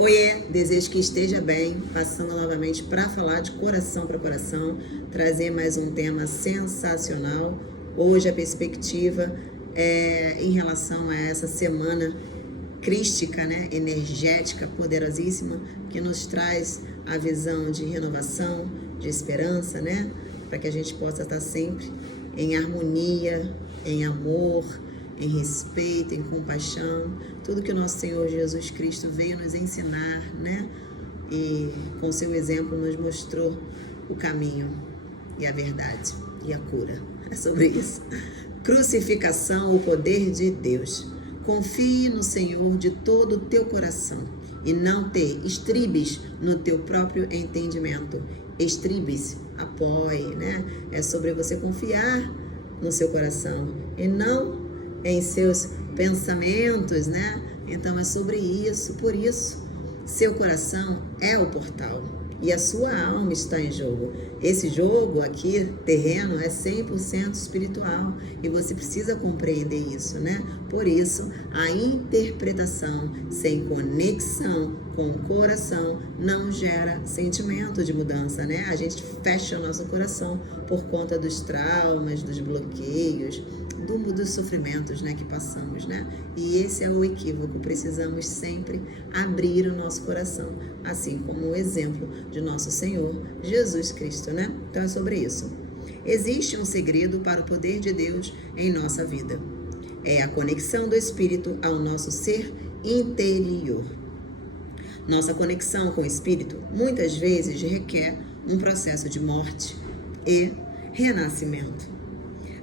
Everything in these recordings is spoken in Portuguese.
Oiê, desejo que esteja bem, passando novamente para falar de coração para coração, trazer mais um tema sensacional. Hoje a perspectiva é em relação a essa semana crística, né, energética, poderosíssima, que nos traz a visão de renovação, de esperança, né, para que a gente possa estar sempre em harmonia, em amor, em respeito, em compaixão, tudo que o nosso Senhor Jesus Cristo veio nos ensinar, né? E com seu exemplo nos mostrou o caminho e a verdade e a cura. É sobre isso. Crucificação, o poder de Deus. Confie no Senhor de todo o teu coração e não te estribes no teu próprio entendimento. Estribes, apoie, né? É sobre você confiar no seu coração e não em seus pensamentos, né? Então é sobre isso. Por isso, seu coração é o portal e a sua alma está em jogo. Esse jogo aqui, terreno, é 100% espiritual e você precisa compreender isso, né? Por isso, a interpretação sem conexão com o coração não gera sentimento de mudança, né? A gente fecha o nosso coração por conta dos traumas, dos bloqueios, dos sofrimentos, né, que passamos, né? E esse é o equívoco. Precisamos sempre abrir o nosso coração, assim como o exemplo de nosso Senhor Jesus Cristo, né? Então é sobre isso. Existe um segredo para o poder de Deus em nossa vida. É a conexão do Espírito ao nosso ser interior. Nossa conexão com o Espírito muitas vezes requer um processo de morte e renascimento.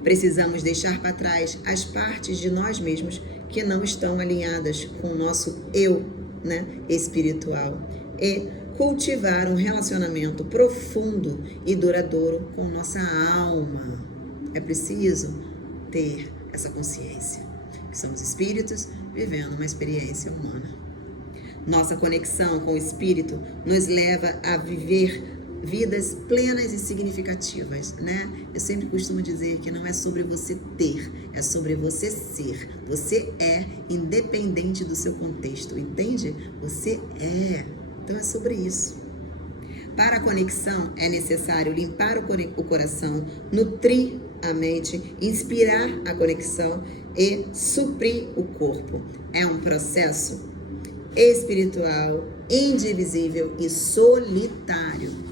Precisamos deixar para trás as partes de nós mesmos que não estão alinhadas com o nosso eu, né, espiritual e cultivar um relacionamento profundo e duradouro com nossa alma. É preciso ter essa consciência que somos espíritos vivendo uma experiência humana. Nossa conexão com o Espírito nos leva a viver vidas plenas e significativas, né? Eu sempre costumo dizer que não é sobre você ter, é sobre você ser. Você é independente do seu contexto, entende? Você é. Então é sobre isso. Para a conexão é necessário limpar o coração, nutrir a mente, inspirar a conexão e suprir o corpo. É um processo espiritual, indivisível e solitário.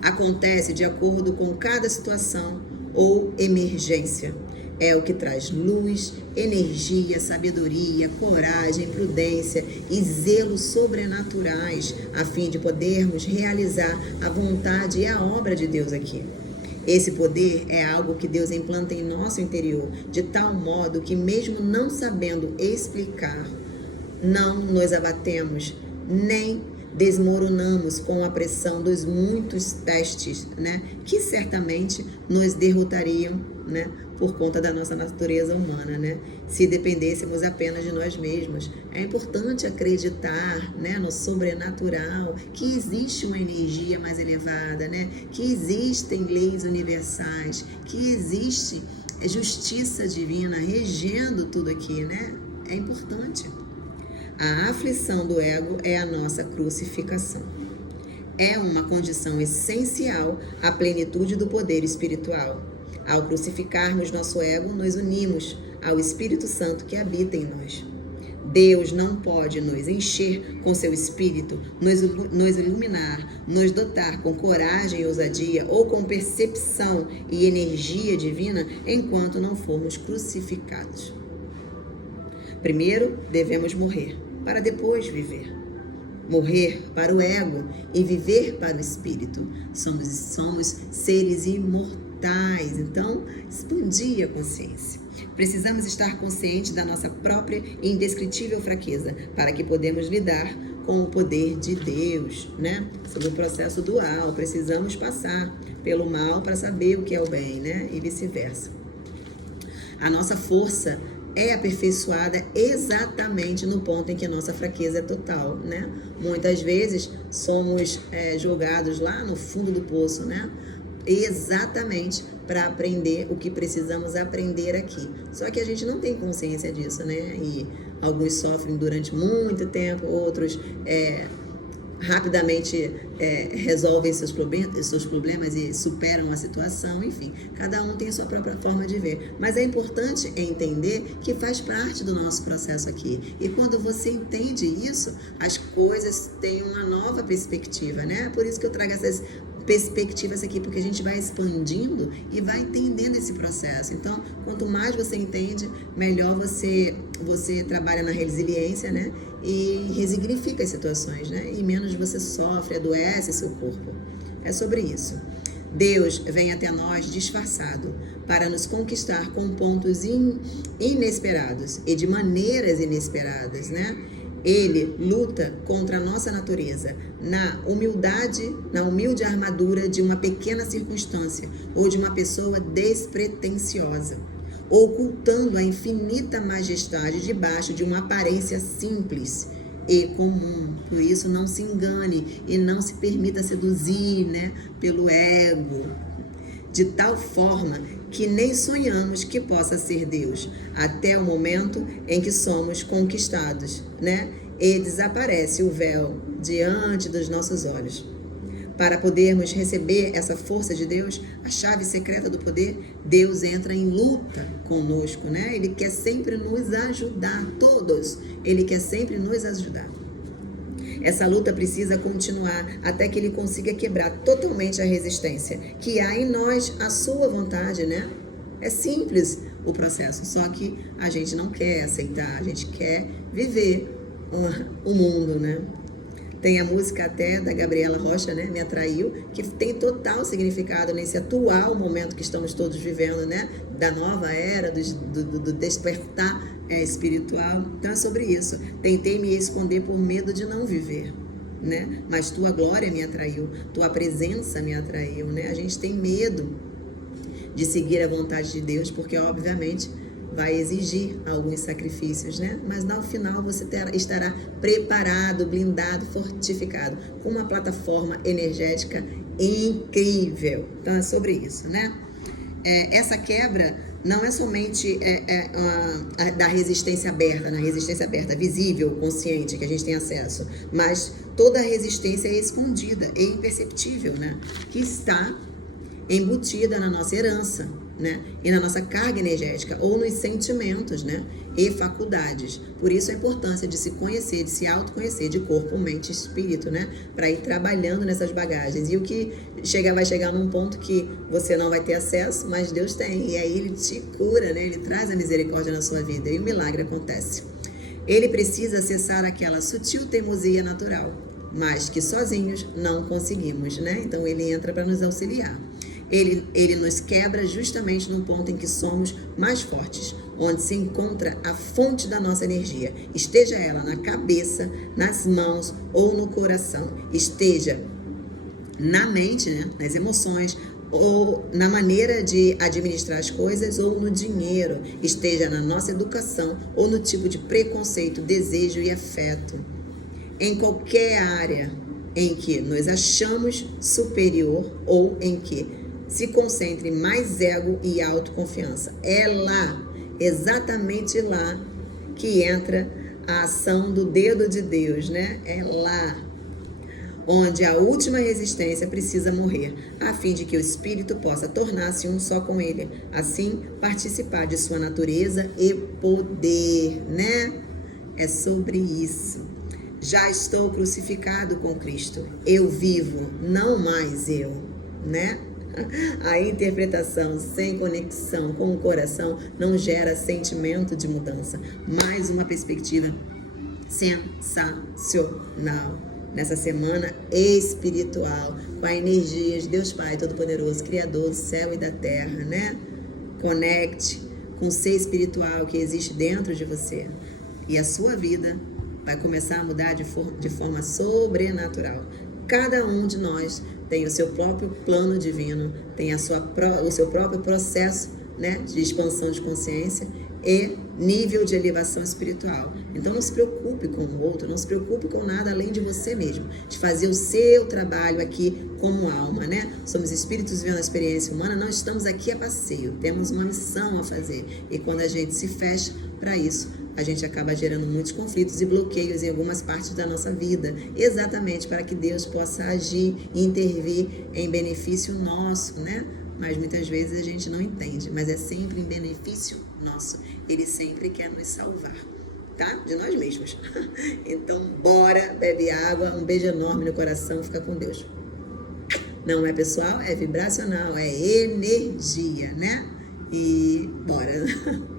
Acontece de acordo com cada situação ou emergência. É o que traz luz, energia, sabedoria, coragem, prudência e zelo sobrenaturais, a fim de podermos realizar a vontade e a obra de Deus aqui. Esse poder é algo que Deus implanta em nosso interior, de tal modo que mesmo não sabendo explicar, não nos abatemos, nem desmoronamos com a pressão dos muitos testes, né, que certamente nos derrotariam, né, por conta da nossa natureza humana, né, se dependêssemos apenas de nós mesmos. É importante acreditar, né, no sobrenatural, que existe uma energia mais elevada, né, que existem leis universais, que existe justiça divina regendo tudo aqui, né, é importante. A aflição do ego é a nossa crucificação. É uma condição essencial à plenitude do poder espiritual. Ao crucificarmos nosso ego, nos unimos ao Espírito Santo que habita em nós. Deus não pode nos encher com seu Espírito, nos iluminar, nos dotar com coragem e ousadia ou com percepção e energia divina enquanto não formos crucificados. Primeiro, devemos morrer, para depois viver. Morrer para o ego e viver para o espírito. Somos seres imortais, então expandir a consciência. Precisamos estar conscientes da nossa própria e indescritível fraqueza, para que podemos lidar com o poder de Deus, né? Sobre o processo dual, precisamos passar pelo mal para saber o que é o bem, né? E vice-versa. A nossa força é aperfeiçoada exatamente no ponto em que nossa fraqueza é total, né? Muitas vezes somos jogados lá no fundo do poço, né? exatamente para aprender o que precisamos aprender aqui. Só que a gente não tem consciência disso, né? E alguns sofrem durante muito tempo, outros rapidamente resolvem seus problemas e superam a situação, enfim, cada um tem a sua própria forma de ver, mas é importante entender que faz parte do nosso processo aqui, e quando você entende isso, as coisas têm uma nova perspectiva, né? Por isso que eu trago essas perspectivas aqui, porque a gente vai expandindo e vai entendendo esse processo. Então, quanto mais você entende, melhor você trabalha na resiliência, né? E resignifica as situações, né? E menos você sofre, adoece seu corpo. É sobre isso. Deus vem até nós disfarçado para nos conquistar com pontos inesperados e de maneiras inesperadas, né? Ele luta contra a nossa natureza na humilde armadura de uma pequena circunstância ou de uma pessoa despretensiosa, ocultando a infinita majestade debaixo de uma aparência simples e comum. Por isso, não se engane e não se permita seduzir, né, pelo ego, de tal forma que nem sonhamos que possa ser Deus, até o momento em que somos conquistados, né? E desaparece o véu diante dos nossos olhos. Para podermos receber essa força de Deus, a chave secreta do poder, Deus entra em luta conosco, né? Ele quer sempre nos ajudar, todos. Ele quer sempre nos ajudar. Essa luta precisa continuar até que ele consiga quebrar totalmente a resistência que há em nós, a sua vontade, né? É simples o processo, só que a gente não quer aceitar, a gente quer viver o mundo, né? Tem a música até da Gabriela Rocha, né? Me Atraiu, que tem total significado nesse atual momento que estamos todos vivendo, né? Da nova era, do despertar espiritual. Então é sobre isso. Tentei me esconder por medo de não viver, né? Mas tua glória me atraiu, tua presença me atraiu, né? A gente tem medo de seguir a vontade de Deus, porque obviamente vai exigir alguns sacrifícios, né? Mas no final você estará preparado, blindado, fortificado, com uma plataforma energética incrível. Então é sobre isso, né? Essa quebra não é somente da resistência aberta, na resistência aberta, visível, consciente, que a gente tem acesso, mas toda a resistência é escondida e imperceptível, né? Que está embutida na nossa herança, né? E na nossa carga energética, ou nos sentimentos, né? E faculdades. Por isso a importância de se conhecer, de se autoconhecer, de corpo, mente e espírito, né? Para ir trabalhando nessas bagagens. E o que vai chegar num ponto que você não vai ter acesso, mas Deus tem. E aí Ele te cura, né? Ele traz a misericórdia na sua vida e o milagre acontece. Ele precisa acessar aquela sutil teimosia natural, mas que sozinhos não conseguimos, né? Então Ele entra para nos auxiliar. Ele nos quebra justamente no ponto em que somos mais fortes, onde se encontra a fonte da nossa energia. Esteja ela na cabeça, nas mãos ou no coração. Esteja na mente, né, nas emoções, ou na maneira de administrar as coisas, ou no dinheiro. Esteja na nossa educação, ou no tipo de preconceito, desejo e afeto. Em qualquer área em que nos achamos superior ou em que se concentre mais ego e autoconfiança. É lá, exatamente lá, que entra a ação do dedo de Deus, né? É lá onde a última resistência precisa morrer, a fim de que o espírito possa tornar-se um só com ele, assim participar de sua natureza e poder, né? É sobre isso. Já estou crucificado com Cristo. Eu vivo, não mais eu, né? A interpretação sem conexão com o coração não gera sentimento de mudança, mas uma perspectiva sensacional nessa semana espiritual, com a energia de Deus Pai Todo-Poderoso, Criador do céu e da terra, né? Conecte com o ser espiritual que existe dentro de você e a sua vida vai começar a mudar de forma sobrenatural. Cada um de nós tem o seu próprio plano divino, tem o seu próprio processo, né, de expansão de consciência e nível de elevação espiritual. Então não se preocupe com o outro, não se preocupe com nada além de você mesmo, de fazer o seu trabalho aqui como alma, né? Somos espíritos vivendo a experiência humana, não estamos aqui a passeio, temos uma missão a fazer. E quando a gente se fecha para isso, a gente acaba gerando muitos conflitos e bloqueios em algumas partes da nossa vida, exatamente para que Deus possa agir e intervir em benefício nosso, né? Mas muitas vezes a gente não entende, mas é sempre em benefício nosso. Ele sempre quer nos salvar, tá? De nós mesmos. Então, bora, bebe água, um beijo enorme no coração, fica com Deus. Não é pessoal, é vibracional, é energia, né? E bora.